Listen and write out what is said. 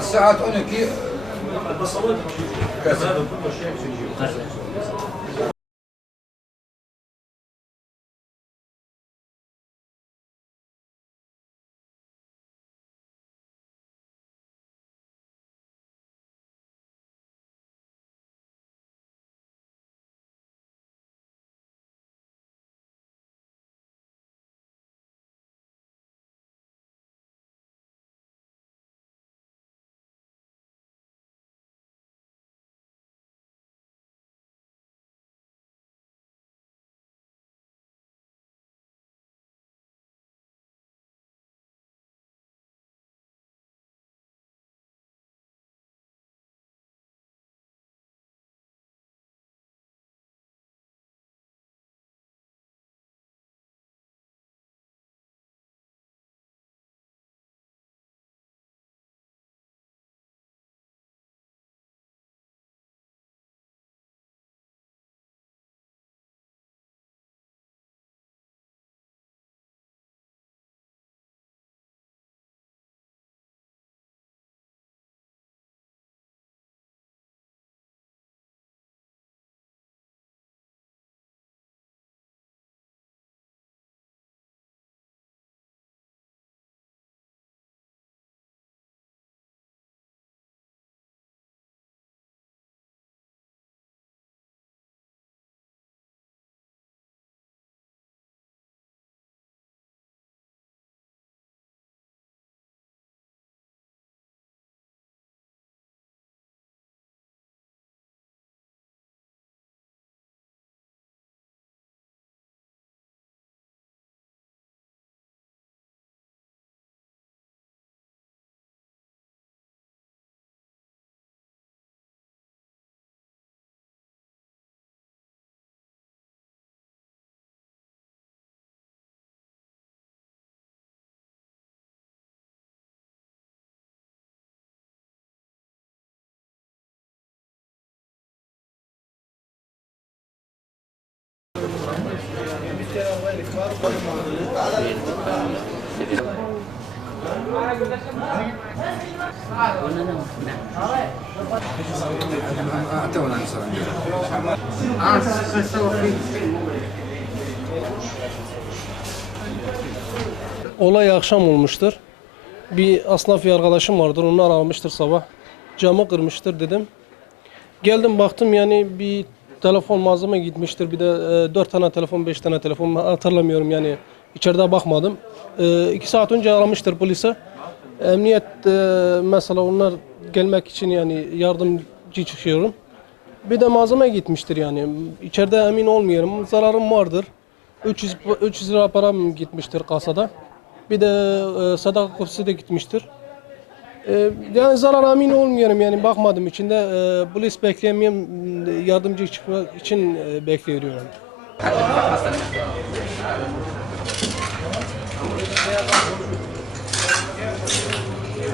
الساعات اون كي كذا. Saat, saat 12 Gaza. أعطونا نصر Olay akşam olmuştur. Bir asnaf bir arkadaşım vardır. Onlar almıştır sabah. Camı kırmıştır dedim. Geldim baktım yani bir telefon malzeme gitmiştir. Bir de e, 4 tane telefon, 5 tane telefon hatırlamıyorum yani. İçeride bakmadım. 2 saat önce aramıştır polise. Emniyet e, mesela onlar gelmek için yani yardımcı çıkıyorum. Bir de malzeme gitmiştir yani. İçeride emin olmuyorum. Zararım vardır. 300 300 lira param gitmiştir kasada. Bir de e, sadaka kopisi de gitmiştir. E, yani zarar emin olmuyorum yani bakmadım içinde e, polis beklemiyorum yardımcı çıkmak için e, bekliyorum.